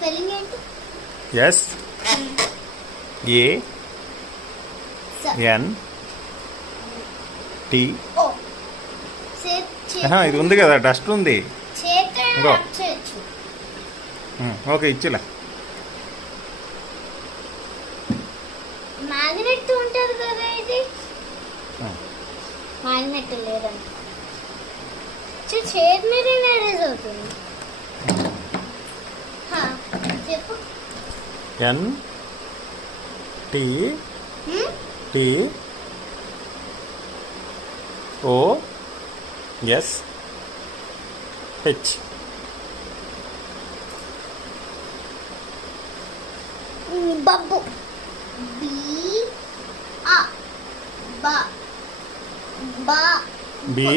Spelling ఏంటి? Yes ఏ N T. ఇది ఉంది కదా, డస్ట్ ఉంది. ఓకే, ఇచ్చిలా. మ్యాగ్నెట్ ఉంటుంది కదా, ఇది మ్యాగ్నెట్ లేదండి. చేతి మీదే ఎరేజ్ అవుతుంది. చెప్పు. N T T O S H. బబ్బు. బి ఆ బ బ బి